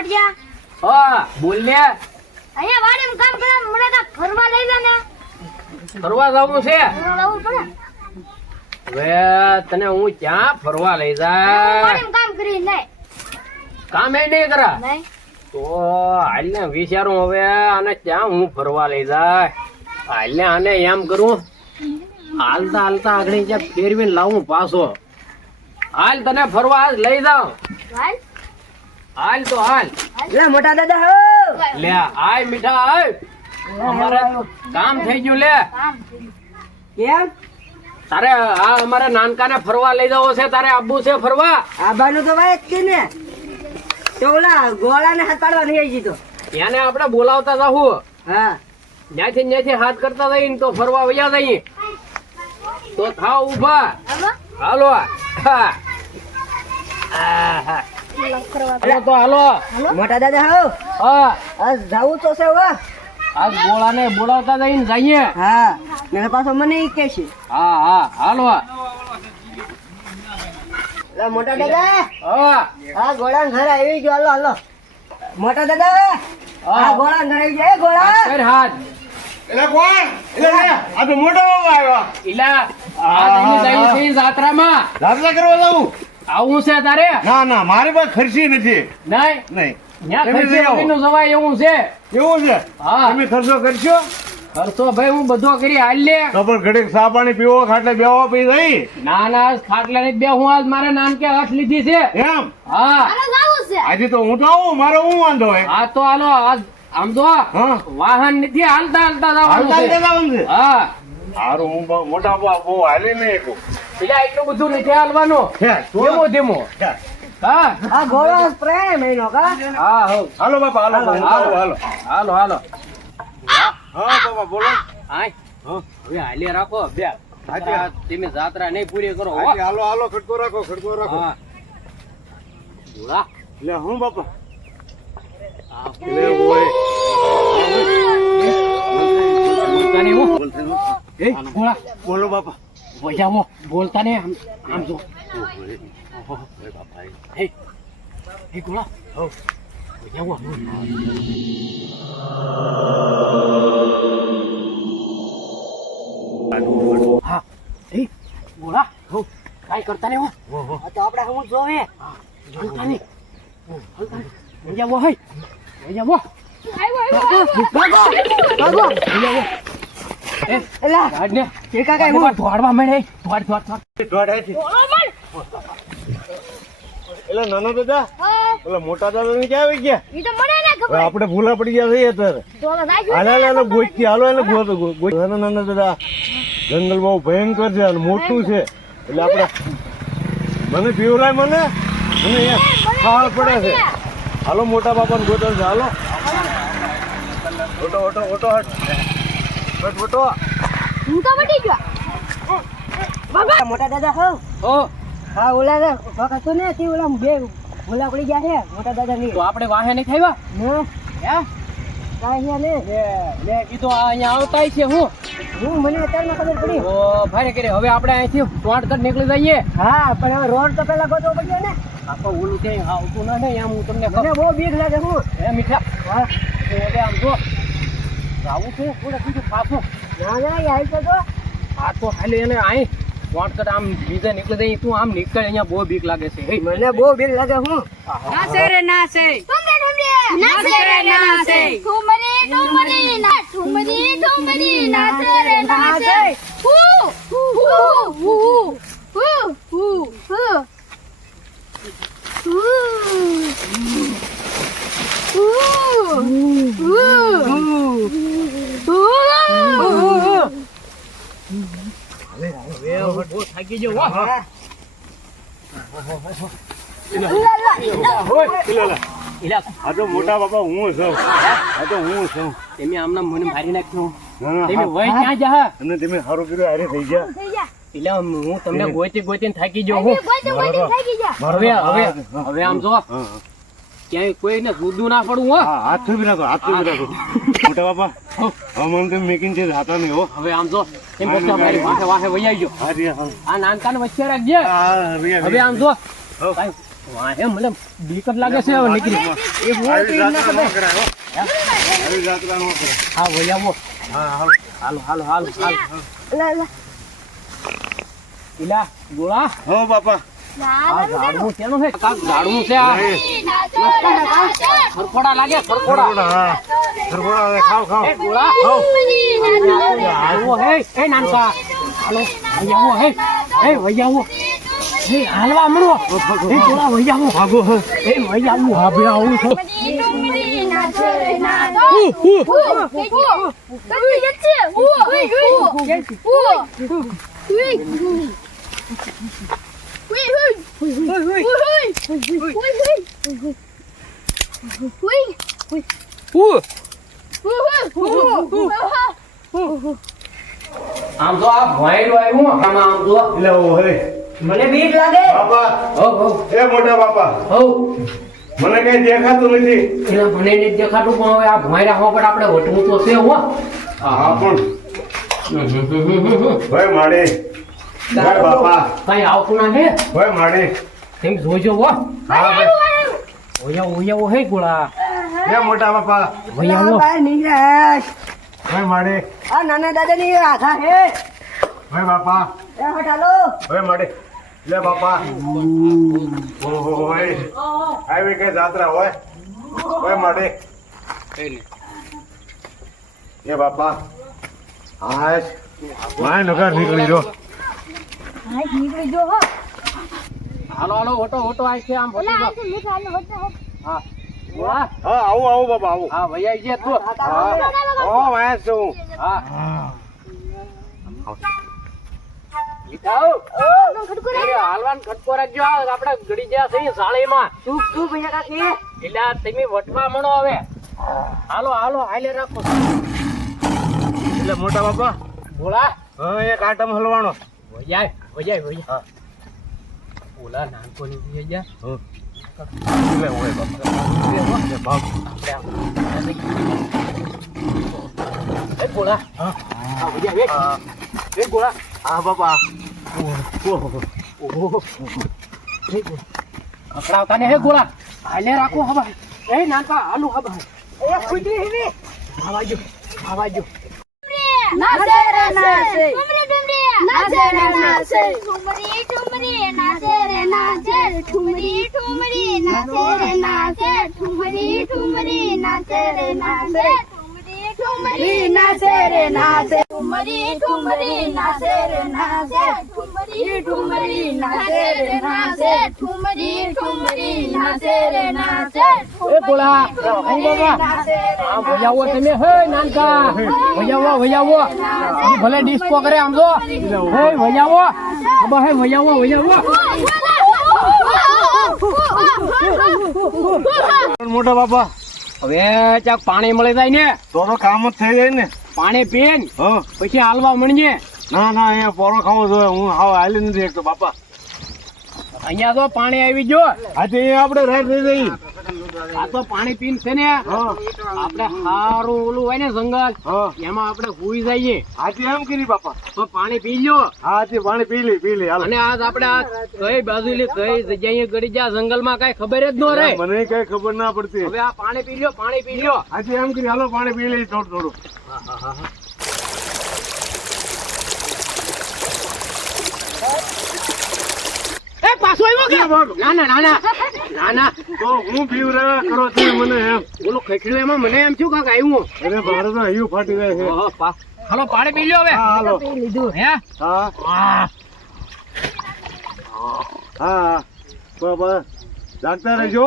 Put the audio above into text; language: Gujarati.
મોટિયા હા બોલ ને. અહીંયા વાડીમાં કામ કરે મને તો ફરવા લઈ જા ને. ફરવા જવું છે? ફરવા જવું પડે. હવે તને હું ક્યાં ફરવા લઈ જાય? વાડીમાં કામ કરી નહીં. કામ એ નહીં કરા નહીં. તો હાલ ને વિચારું હવે આને ક્યાં હું ફરવા લઈ જાય. હાલ ને આને એમ કરું, હાલતા હાલતા આગળ જ્યાં ફેરવીને લાવું પાછો. હાલ તને ફરવા આજ લઈ જાઉં. હાલ. હાલ તો હાલ. લે મોટા દાદા હો લે આય મીઠા આય. અમારે કામ થઈ ગયું લે. કામ. કેમ તારે આ અમારે નાનકાને ફરવા લઈ જવો છે, તારે આબુ છે ફરવા? આબાનું તો વાત કે ને તો ઓલા ગોળાને હાથ પાડવા નહીં આવી તો એને આપણે બોલાવતા જાહું. હા ન્યાથી હાથ કરતા જઈએ તો ફરવા વયા જઈએ. તો થાવ ઉભા. હાલો. હાલો. હા. આહા. ફરવા. હાલો તો હાલો. મોટા દાદા હો હા આ જાવું તો છે હો. આજ ગોળાને બોલાવતા જઈને જઈએ. હા ને પાછો મને ઈ કે છે હા હા હાલો. લે મોટા દાદા હા આ ગોળા ઘર આવી ગયો. હાલો હાલો મોટા દાદા આ ગોળા ઘર આવી જાય ગોળા કર હાથ. એટલે કોણ? એટલે લે, આ તો મોટો બાબા આવ્યો. ઈલા આ જઈને જઈએ છીએ જાત્રામાં. જાત્રા કરવા જાવું? આવું છે તારે? ના ના, મારી પાસે ખર્ચી નથી. નહીં નહીં. ન્યા તમે ખર્ચે જઈ આવો. વગરનું જવાય એવું છે. એવું છે? હા. તમે ખર્ચો કરશો ખર્ચો ભાઈ હું બધો કરી હાલ લે. તો પણ ઘડીક ચા પાણી પીવો, ખાટલે બેહવા પી જઈ ના ના ખાટલે નહીં બે હું આજ મારે નાનકે હઠ લીધી છે. એમ. હા હાલો જાવું છે. આજે તો હું તો આવું, મારો હું વાંધો હોય. હા તો હાલો આજ આમ તો હા. વાહન નથી હાલતા હાલતા જવાનું હાલતા છે. જવાનું છે? હા હારું, હું મોટા બહુ હાલી નહીં એકું. એટલે એટલું બધું નથી હાલવાનું. હે, તો? ધીમો ધીમો. હા આ ગોળો પ્રેમ એનો કા હા હો. હાલો બાપા, હાલો હાલો હાલો. હાલો હાલો. હા બાપા બોલો. આય હા. હવે હાલ્યા રાખો બે. હાચી. આ તમે જાત્રા નહીં પૂરી કરો હો. આજે હાલો હાલો, ખડકો રાખો, ખડકો રાખો. હા જોડા. લે હું બાપા. આ લે ઓય. બોલતા નહીં હો. બોલશે નો. એ ગોળા બોલો બાપા. વજાવો બોલતા નહીં આમ આમ જો. હે હે ગોળા હો વજાવો. હા એ ગોળા હો કાઈ કરતા નહીં હો. આ તો આપણે હું જોવે બોલતા નહીં. વજાવો હે વજાવો. એ એલા ગાડ ને કે કાકા હું દોડવા મળે. દોડ દોડ દોડ. દોઢાઈથી. એટલે નાનો દાદા, હા. એટલે મોટા દાદા ને ક્યાં આવી ગયા? ઈ તો મને ના હવે ખબર. આપણે ભૂલા પડી ગયા છીએ અત્યારે. તો હવે જાજો. હાલો હાલો ગોચથી હાલો, એને ગોચ. નાના દાદા, જંગલ બહુ ભયંકર છે અને મોટું છે, એટલે આપણે મને પીવરાય, મને ખાળ પડે છે. હાલો મોટા બાપાને ગોતલ છે. હાલો ઓટો ઓટો ઓટો હટ હટ ઓટો. હું તો બટી ગયો. મોટા દાદા હો ઓ હા ઓલા ને વખત ને તે ઓલા બે ભૂલા પડી ગયા છે મોટા દાદા ની તો આપણે વાહે નહીં ખાવા. ને હે કાંઈ ને લે કીધું આ અહીંયા આવતા છે હું. હું મને અત્યારમાં ખબર પડી તો ભાઈ કરે હવે આપણે અહીંથી શોર્ટકટ નીકળી જઈએ. હા પણ હવે રોડ તો પેલા ગોતવો પડ્યો ને આખો ઓલું છે આવતું ના નહીં આમ હું તમને મને બહુ બીક લાગે હું હે મીઠા. હા તો હવે આમ જો આવું છે થોડું કીધું પાછું. ના ના આવી તો આ તો ખાલી એને અહીં શોર્ટકટ આમ બીજે નીકળી જઈએ. તું આમ નીકળ, અહીંયા બહુ બીક લાગે છે. હે મને બહુ બીક લાગે હું ઠુમરે ઠુમરે ના છે ઠુમરે ઠુમરે ના ઠુમરે ઠુમરે ના છે રે ના છે હુ હુ હુ હુ હુ હુ બહુ થાકી ગયો હો. હા એલા આ તો મોટા બાપા હું છું. આ તો હું છું. તમે આમના મને મારી નાખ્યું. ના ના, તમે હા. વહી ક્યાં જા? અને તમે સારું કર્યું, હારે થઈ ગયા. થઈ જા. એટલે હું તમને ગોતી ગોતીને થાકી ગયો હું. ગોતી ગોતી થઈ જા. હવે હવે હવે આમ જો હા, હા. ક્યાંય કોઈને જુદું ના પડવું હો. હા, હાથ થી બી રાખો, હાથ થી બી રાખો. મોટા બાપા હવે મને તમે મેકિંગ છે જાતા નહીં હો. હવે આમ જો એમ કરતા મારી વાહે વાહે વહી આવજો. હા રિયા, હા. આ નાનકાને વચ્ચે રાખજે. હા, રિયા, હવે આમ જો હા. કાંઈ વાહ એમ મને બીક જ લાગે છે હવે નીકળી એ ભૂલ આવી પીને જાત્રા ખબર. ન કરાય હો. આવી જાત્રા ન કરાય. હા ભાઈ આવો હા હાલો હાલો હાલો હાલો લા, લા. ઇલા ગોળા હો બાપા આ ઝાડવું શેનું છે કાક ઝાડવું છે આ ખરખોડા લાગે ખરખોડા હા ખરખોડા હવે ખાવ ખાવ એ ગોળા આવો હે એ નાનકા હાલો વૈયાવો હે એ વૈયાવો એ હાલવા મળો એ ગોળા વૈયાવો ભાગો એ વૈયાવો હા બે આવું છો આમ તો આ ભોંયડું આવ્યું આમ તો એટલે ઓ હે મને બીક લાગે. બાપા હો હો એ મોટા બાપા હો મને કઈ દેખાતું નથી. એના મને નથી દેખાતું પણ હવે આ ભોંયડા હો પણ આપણે વટવું તો છે હો હા પણ ભાઈ માડે ભાઈ બાપા કઈ આવતું ના છે ભાઈ માડે તેમ જોજો હો હા ભાઈ ઓયા ઓયા હે ગોળા એ મોટા બાપા વૈયાવો બહાર નીકળ્યા. ભાઈ માડે આ નાના દાદાની આશા છે. ભાઈ બાપા એ હટાલો. ભાઈ માડે લે બાપા ઓહો ભાઈ આવી કઈ જાત્રા હોય ભાઈ માડે એ બાપા હાશ માય નગર નીકળી જો નીકળી જો હો હાલો હાલો ઓટો ઓટો આઈ છે આમ વટી જાઓ. હા ગોળા હા આવું આવું બાપા આવું હા વૈયા છે તું હા ઓ વાય છું હા ઈટાઓ હાલવાન ખટકો રાખજો આપણે ગડી ગયા છીએ સાળીમાં તું ભૈયા કાકી. એટલે તમે વટવા મળો હવે હાલો હાલો હાલે રાખો એટલે મોટા બાપા ગોળા હા એક આટમ હલવાનો વૈયા વૈયા વૈયા હા ઓલા નાનકો ની વૈયા એટલે હોય બાપા એ ભાગ એ ગોળા હા વૈયા એ ગોળા હા બાપા ઓહો અકડાવતા ને હે ગોળા હાલે રાખો હવા એ નાનકા હાલો હવા એ ફૂટી હિવી. આવાજો આવાજો નાચે રે નાચે નાચે રે નાચે ઠુમરી ઠુમરી નાચે રે નાચે ઠુમરી ઠુમરી નાચે રે નાચે ઠુમરી ઠુમરી નાચે રે નાચે ઠુમરી નાચે રે નાચે ઠુમરી ઠુમરી નાચે રે નાચે ઠુમરી ઠુમરી નાચે રે નાચે ઠુમરી ઠુમરી નાચે રે નાચે એ ગોળા આઈ બાબા આ ભૈયાઓ તમે હે નાનકા ભૈયાઓ ઈ ભલે ડિસ્કો કરે આમ જો હે ભૈયાઓ અબા હે ભૈયાઓ મોટા બાપા હવે ચાક પાણી મળી જાય ને તો કામ જ થઈ જાય ને પાણી પીને હા પછી હાલવા મળીએ ના ના અહીંયા પોરો ખાવો જોઈએ હું હાવ હાલી નથી એકતો બાપા અહીંયા તો પાણી આવી ગયો આજે અહીંયા આપણે રાત થઈ જઈ આ તો પાણી પીને છે ને હા આપણે હારું ઓલું હોય ને જંગલ હા એમાં આપણે હુઈ જઈએ આજે એમ કરી બાપા તો પાણી પી લ્યો હા આજે પાણી પી લે હાલ અને આજ આપણે આ કઈ બાજુ કઈ જગ્યાએ ગડી જા જંગલમાં કઈ ખબર જ ન રહે મને કઈ ખબર ના પડતી હવે આ પાણી પી લ્યો આજે એમ કરી હાલો પાણી પી લઈ થોડું એ પાછો આવ્યો કે ના ના તો હું પીવરા કરો છો મને એમ બોલો ખખડ્યું એમાં મને એમ થયું કાક આવ્યું અરે મારે તો હૈયું ફાટી જાય છે હાલો પાણી પી લ્યો હવે હા હાલો હે હા હા બાબા જાગતા રહેજો